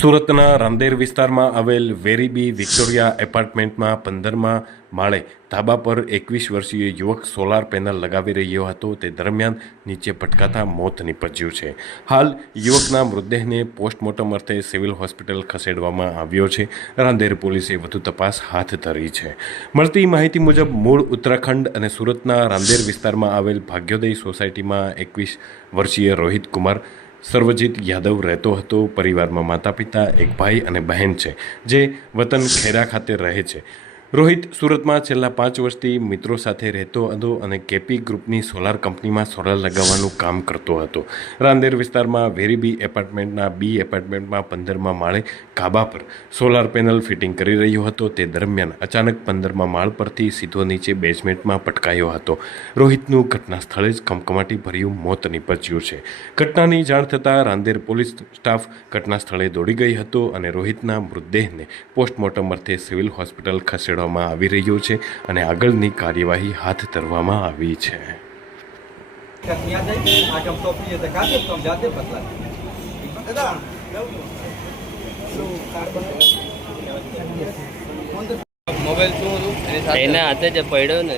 સુરતના રામદેર વિસ્તારમાં આવેલ વેરીબી વિક્ટોરિયા એપાર્ટમેન્ટમાં પંદરમાં માળે ધાબા પર એકવીસ વર્ષીય યુવક સોલાર પેનલ લગાવી રહ્યો હતો. તે દરમિયાન નીચે ભટકાતા મોત નીપજ્યું છે. હાલ યુવકના મૃતદેહને પોસ્ટમોર્ટમ અર્થે સિવિલ હોસ્પિટલ ખસેડવામાં આવ્યો છે. રાંદેર પોલીસે વધુ તપાસ હાથ ધરી છે. મળતી માહિતી મુજબ મૂળ ઉત્તરાખંડ અને સુરતના રાંદેર વિસ્તારમાં આવેલ ભાગ્યોદય સોસાયટીમાં એકવીસ વર્ષીય રોહિત કુમાર સર્વજીત યાદવ રહેતો હતો. પરિવારમાં માતા પિતા એક ભાઈ અને બહેન છે, જે વતન ખેરા ખાતે રહે છે. રોહિત સુરતમાં છેલ્લા પાંચ વર્ષથી મિત્રો સાથે રહેતો હતો અને કેપી ગ્રુપની સોલાર કંપનીમાં સોલાર લગાવવાનું કામ કરતો હતો. રાંદેર વિસ્તારમાં વેરીબી એપાર્ટમેન્ટના બી એપાર્ટમેન્ટમાં પંદરમાં માળે કાબા પર સોલાર પેનલ ફિટિંગ કરી રહ્યો હતો. તે દરમિયાન અચાનક પંદરમાં માળ પરથી સીધો નીચે બેઝમેન્ટમાં પટકાયો હતો. રોહિતનું ઘટના સ્થળે જ કમકમાટી ભર્યું મોત નીપજ્યું છે. ઘટનાની જાણ થતાં રાંદેર પોલીસ સ્ટાફ ઘટના સ્થળે દોડી ગઈ હતો અને રોહિતના મૃતદેહને પોસ્ટમોર્ટમ અર્થે સિવિલ હોસ્પિટલ પકડવામાં આવી રહ્યો છે અને આગળની કાર્યવાહી હાથ ધરવામાં આવી છે. મોબાઈલ શું હતું એના હાથે જ પડ્યો ને